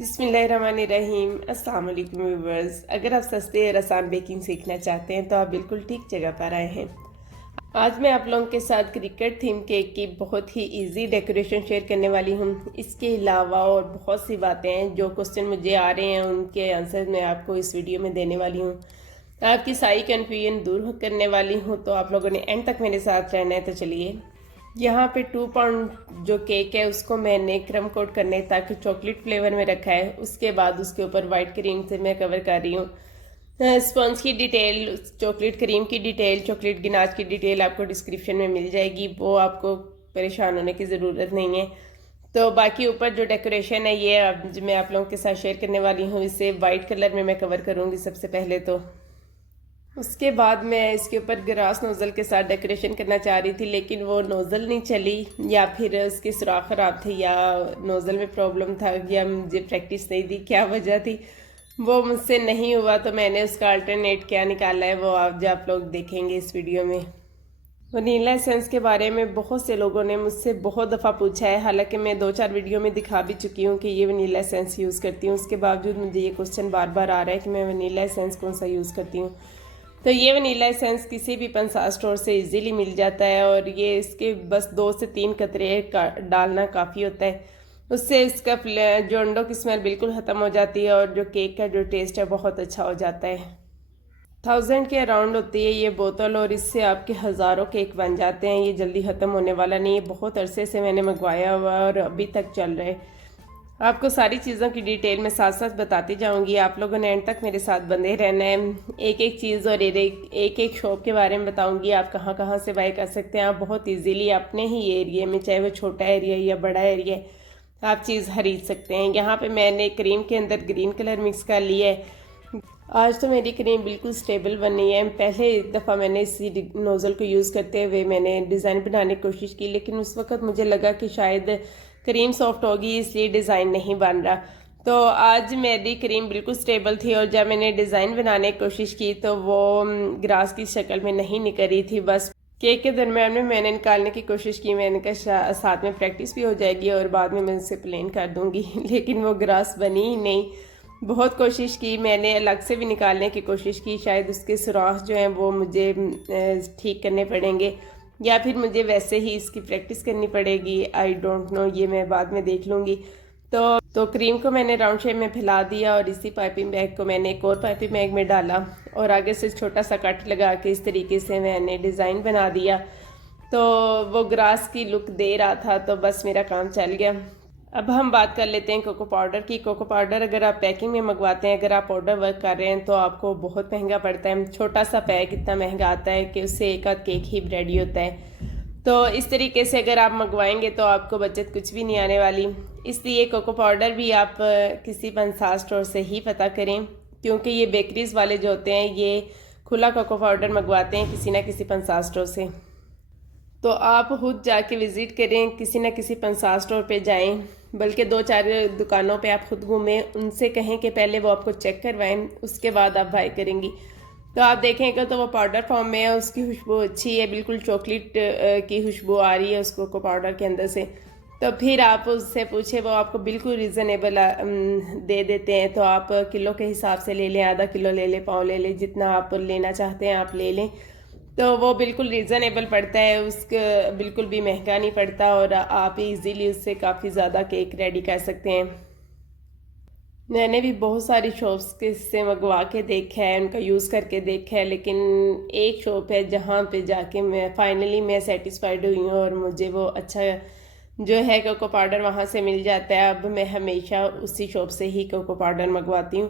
बिस्मिल्लाहिर्रहमानिर्रहीम। अस्सलाम वालेकुम व्यूअर्स। अगर आप सस्ते और आसान बेकिंग सीखना चाहते हैं तो आप बिल्कुल ठीक जगह पर आए हैं। आज मैं आप लोगों के साथ क्रिकेट थीम केक की बहुत ही इजी डेकोरेशन शेयर करने वाली हूं। इसके अलावा और बहुत सी बातें हैं, जो क्वेश्चन मुझे आ रहे हैं उनके आंसर मैं आपको इस वीडियो में देने वाली हूं। आपकी सारी कन्फ्यूजन दूर करने वाली हूं, तो आप लोगों ने एंड तक मेरे साथ रहना है। तो चलिए, यहाँ पे 2 पाउंड जो केक है उसको मैंने क्रम कोट करने ताकि चॉकलेट फ्लेवर में रखा है। उसके बाद उसके ऊपर वाइट क्रीम से मैं कवर कर रही हूँ। स्पॉन्ज की डिटेल, चॉकलेट क्रीम की डिटेल, चॉकलेट गिनाज की डिटेल आपको डिस्क्रिप्शन में मिल जाएगी, वो आपको परेशान होने की ज़रूरत नहीं है। तो बाकी ऊपर जो डेकोरेशन है ये अब मैं आप लोगों के साथ शेयर करने वाली हूँ। इसे वाइट कलर में मैं कवर करूँगी सबसे पहले। तो उसके बाद मैं इसके ऊपर ग्रास नोज़ल के साथ डेकोरेशन करना चाह रही थी, लेकिन वो नोज़ल नहीं चली, या फिर उसके सुराख ख़राब थे, या नोज़ल में प्रॉब्लम था, या मुझे प्रैक्टिस नहीं दी, क्या वजह थी वो मुझसे नहीं हुआ। तो मैंने उसका अल्टरनेट क्या निकाला है वो आप लोग देखेंगे इस वीडियो में। वनीला एसेंस के बारे में बहुत से लोगों ने मुझसे बहुत दफ़ा पूछा है, हालांकि मैं 2-4 वीडियो में दिखा भी चुकी हूँ कि ये वनीला एसेंस यूज़ करती हूँ। उसके बावजूद मुझे ये क्वेश्चन बार बार आ रहा है कि मैं वनीला एसेंस कौन सा यूज़ करती हूँ। तो ये वनीला एसेंस किसी भी पंसार स्टोर से इजीली मिल जाता है, और ये इसके बस 2 से 3 कतरे डालना काफ़ी होता है। उससे इसका जो अंडों की स्मेल बिल्कुल ख़त्म हो जाती है, और जो केक का जो टेस्ट है बहुत अच्छा हो जाता है। 1000 के अराउंड होती है ये बोतल, और इससे आपके हज़ारों केक बन जाते हैं। ये जल्दी ख़त्म होने वाला नहीं है, बहुत अरसे से मैंने मंगवाया हुआ और अभी तक चल रहा है। आपको सारी चीज़ों की डिटेल में साथ साथ बताती जाऊंगी, आप लोगों ने एंड तक मेरे साथ बंधे रहना है। एक एक चीज़ और एक एक शॉप के बारे में बताऊंगी, आप कहाँ कहाँ से बाय कर सकते हैं। आप बहुत इजीली अपने ही एरिया में, चाहे वो छोटा एरिया या बड़ा एरिया, आप चीज़ खरीद सकते हैं। यहाँ पे मैंने क्रीम के अंदर ग्रीन कलर मिक्स कर लिया है। आज तो मेरी क्रीम बिल्कुल स्टेबल बनी है। पहले एक दफ़ा मैंने इसी नोज़ल को यूज़ करते हुए मैंने डिज़ाइन बनाने की कोशिश की, लेकिन उस वक़्त मुझे लगा कि शायद क्रीम सॉफ्ट होगी इसलिए डिज़ाइन नहीं बन रहा। तो आज मेरी क्रीम बिल्कुल स्टेबल थी, और जब मैंने डिज़ाइन बनाने की कोशिश की तो वो ग्रास की शक्ल में नहीं निकल रही थी। बस केक के दरम्यान में मैंने निकालने की कोशिश की, मैंने कहा साथ में प्रैक्टिस भी हो जाएगी और बाद में मैं इसे प्लेन कर दूँगी, लेकिन वो ग्रास बनी ही नहीं। बहुत कोशिश की मैंने, अलग से भी निकालने की कोशिश की, शायद उसके सुराख जो हैं वो मुझे ठीक करने पड़ेंगे, या फिर मुझे वैसे ही इसकी प्रैक्टिस करनी पड़ेगी। आई डोंट नो, ये मैं बाद में देख लूँगी। तो क्रीम को मैंने राउंड शेप में फैला दिया, और इसी पाइपिंग बैग को मैंने एक और पाइपिंग बैग में डाला, और आगे से छोटा सा कट लगा के इस तरीके से मैंने डिज़ाइन बना दिया। तो वो ग्रास की लुक दे रहा था, तो बस मेरा काम चल गया। अब हम बात कर लेते हैं कोको पाउडर की। कोको पाउडर अगर आप पैकिंग में मंगवाते हैं, अगर आप पाउडर वर्क कर रहे हैं, तो आपको बहुत महंगा पड़ता है। छोटा सा पैक इतना महंगा आता है कि उससे एक आध केक ही रेडी होता है। तो इस तरीके से अगर आप मंगवाएंगे तो आपको बचत कुछ भी नहीं आने वाली। इसलिए कोको पाउडर भी आप किसी पंसार स्टोर से ही पता करें, क्योंकि ये बेकरीज वाले जो होते हैं ये खुला कोको पाउडर मंगवाते हैं किसी ना किसी पंसार स्टोर से। तो आप खुद जाके विज़िट करें, किसी न किसी पंसार स्टोर पे जाएं, बल्कि 2-4 दुकानों पे आप खुद घूमें, उनसे कहें कि पहले वो आपको चेक करवाएं, उसके बाद आप बाय करेंगी। तो आप देखेंगे तो वो पाउडर फॉर्म में है, उसकी खुशबू अच्छी है, बिल्कुल चॉकलेट की खुशबू आ रही है उसको पाउडर के अंदर से। तो फिर आप उससे पूछे, वो आपको बिल्कुल रीज़नेबल दे देते हैं। तो आप किलो के हिसाब से ले लें, आधा किलो ले लें, पाव ले लें, जितना आप लेना चाहते हैं आप ले लें। तो वो बिल्कुल रीज़नेबल पड़ता है, उसका बिल्कुल भी महंगा नहीं पड़ता, और आप इजीली उससे काफ़ी ज़्यादा केक रेडी कर सकते हैं। मैंने भी बहुत सारी शॉप्स के से मंगवा के देखा है, उनका यूज़ करके देखा है, लेकिन एक शॉप है जहाँ पे जाके मैं सेटिस्फाइड हुई हूँ, और मुझे वो अच्छा जो है कोको पाउडर वहाँ से मिल जाता है। अब मैं हमेशा उसी शॉप से ही कोको पाउडर मंगवाती हूँ,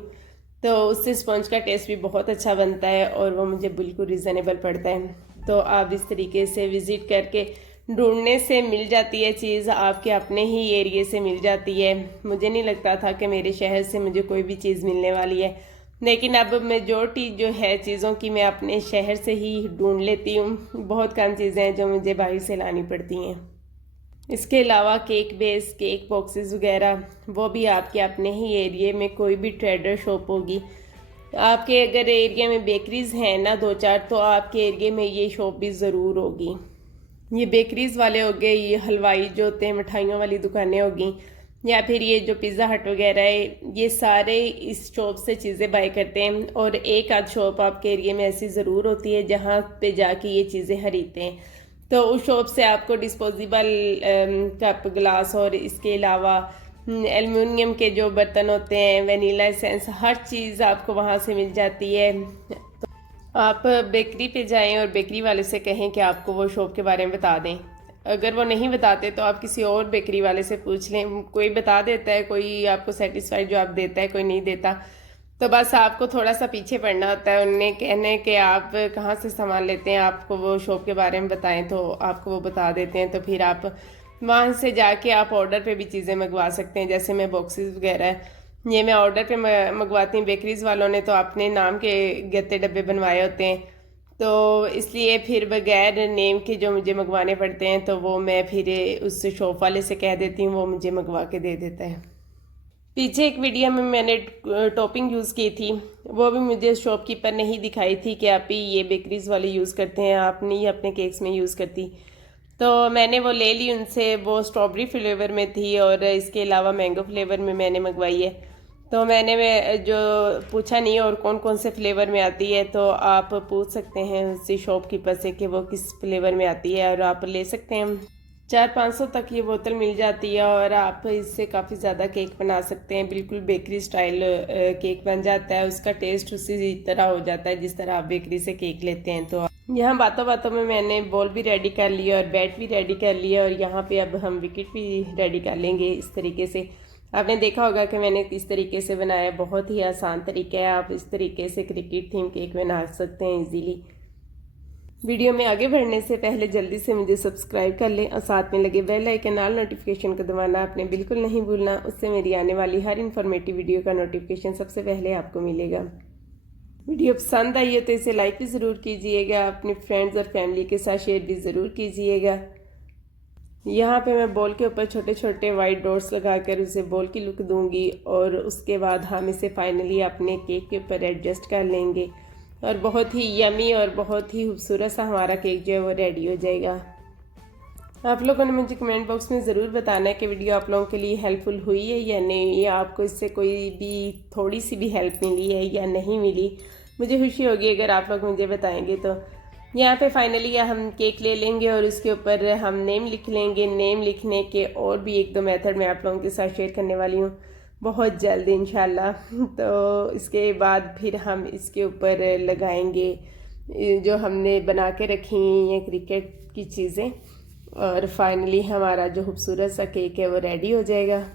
तो उससे स्पंज का टेस्ट भी बहुत अच्छा बनता है, और वो मुझे बिल्कुल रीज़नेबल पड़ता है। तो आप इस तरीके से विज़िट करके ढूंढने से मिल जाती है चीज़, आपके अपने ही एरिए से मिल जाती है। मुझे नहीं लगता था कि मेरे शहर से मुझे कोई भी चीज़ मिलने वाली है, लेकिन अब मेजॉरिटी जो है चीज़ों की मैं अपने शहर से ही ढूंढ लेती हूँ। बहुत कम चीज़ें हैं जो मुझे बाहर से लानी पड़ती हैं। इसके अलावा केक बेस, केक बॉक्सेस वगैरह, वो भी आपके अपने ही एरिया में कोई भी ट्रेडर शॉप होगी। आपके अगर एरिया में बेकरीज हैं ना 2-4, तो आपके एरिया में ये शॉप भी ज़रूर होगी। ये बेकरीज वाले हो गए, ये हलवाई जो होते हैं, मिठाइयों वाली दुकानें होगी, या फिर ये जो पिज़्ज़ा हट वगैरह है, ये सारे इस शॉप से चीज़ें बाय करते हैं। और एक आध शॉप आपके एरिया में ऐसी ज़रूर होती है जहाँ पे जाके ये चीज़ें खरीदते हैं। तो उस शॉप से आपको डिस्पोजेबल कप ग्लास और इसके अलावा एल्युमिनियम के जो बर्तन होते हैं, वनीला एसेंस, हर चीज़ आपको वहाँ से मिल जाती है। तो आप बेकरी पे जाएं और बेकरी वाले से कहें कि आपको वो शॉप के बारे में बता दें। अगर वो नहीं बताते तो आप किसी और बेकरी वाले से पूछ लें, कोई बता देता है, कोई आपको सेटिस्फाइड जवाब देता है, कोई नहीं देता। तो बस आपको थोड़ा सा पीछे पड़ना होता है, उन्हें कहने कि आप कहाँ से सामान लेते हैं, आपको वो शॉप के बारे में बताएं तो आपको वो बता देते हैं। तो फिर आप वहाँ से जाके आप ऑर्डर पे भी चीज़ें मंगवा सकते हैं। जैसे मैं बॉक्सेस वगैरह ये मैं ऑर्डर पे मंगवाती हूँ। बेकरीज वालों ने तो अपने नाम के गत्ते डब्बे बनवाए होते हैं, तो इसलिए फिर बगैर नेम के जो मुझे मंगवाने पड़ते हैं तो वो मैं फिर उस शॉप वाले से कह देती हूँ, वो मुझे मंगवा के दे देता है। पीछे एक वीडियो में मैंने टॉपिंग यूज़ की थी, वो भी मुझे शॉपकीपर ने ही दिखाई थी कि आप ही ये बेकरीज वाले यूज़ करते हैं, आप नहीं अपने केक्स में यूज़ करती। तो मैंने वो ले ली उनसे, वो स्ट्रॉबेरी फ्लेवर में थी और इसके अलावा मैंगो फ्लेवर में मैंने मंगवाई है। तो मैंने जो पूछा नहीं और कौन कौन से फ्लेवर में आती है, तो आप पूछ सकते हैं उसी शॉपकीपर से कि वो किस फ्लेवर में आती है और आप ले सकते हैं। 400-500 तक ये बोतल मिल जाती है और आप इससे काफ़ी ज़्यादा केक बना सकते हैं। बिल्कुल बेकरी स्टाइल केक बन जाता है, उसका टेस्ट उसी तरह हो जाता है जिस तरह आप बेकरी से केक लेते हैं। तो यहाँ बातों बातों में मैंने बॉल भी रेडी कर लिया और बैट भी रेडी कर लिया और यहाँ पे अब हम विकेट भी रेडी कर लेंगे। इस तरीके से आपने देखा होगा कि मैंने किस तरीके से बनाया, बहुत ही आसान तरीका है। आप इस तरीके से क्रिकेट थीम केक बना सकते हैं इजीली। वीडियो में आगे बढ़ने से पहले जल्दी से मुझे सब्सक्राइब कर लें और साथ में लगे बेल आइकन ऑल नोटिफिकेशन को दबाना आपने बिल्कुल नहीं भूलना, उससे मेरी आने वाली हर इन्फॉर्मेटिव वीडियो का नोटिफिकेशन सबसे पहले आपको मिलेगा। वीडियो पसंद आई है तो इसे लाइक भी ज़रूर कीजिएगा, अपने फ्रेंड्स और फैमिली के साथ शेयर भी ज़रूर कीजिएगा। यहाँ पे मैं बॉल के ऊपर छोटे छोटे वाइट डॉट्स लगाकर उसे बॉल की लुक दूंगी और उसके बाद हम इसे फाइनली अपने केक के ऊपर एडजस्ट कर लेंगे और बहुत ही यमी और बहुत ही खूबसूरत सा हमारा केक जो है वो रेडी हो जाएगा। आप लोगों ने मुझे कमेंट बॉक्स में ज़रूर बताना है कि वीडियो आप लोगों के लिए हेल्पफुल हुई है या नहीं, या आपको इससे कोई भी थोड़ी सी भी हेल्प मिली है या नहीं मिली। मुझे खुशी होगी अगर आप लोग मुझे बताएंगे। तो यहाँ पे फाइनली हम केक ले लेंगे और उसके ऊपर हम नेम लिख लेंगे। नेम लिखने के और भी एक दो मेथड मैं आप लोगों के साथ शेयर करने वाली हूँ बहुत जल्द इंशाल्लाह। तो इसके बाद फिर हम इसके ऊपर लगाएंगे जो हमने बना के रखी हैं क्रिकेट की चीज़ें और फाइनली हमारा जो खूबसूरत सा केक है वो रेडी हो जाएगा।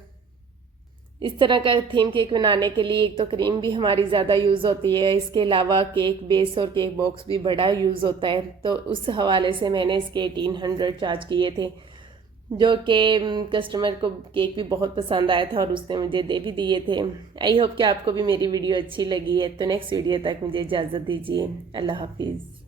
इस तरह का थीम केक बनाने के लिए एक तो क्रीम भी हमारी ज़्यादा यूज़ होती है, इसके अलावा केक बेस और केक बॉक्स भी बड़ा यूज़ होता है। तो उस हवाले से मैंने इसके 1800 चार्ज किए थे, जो कि कस्टमर को केक भी बहुत पसंद आया था और उसने मुझे दे भी दिए थे। आई होप कि आपको भी मेरी वीडियो अच्छी लगी है। तो नेक्स्ट वीडियो तक मुझे इजाज़त दीजिए। अल्लाह हाफिज़।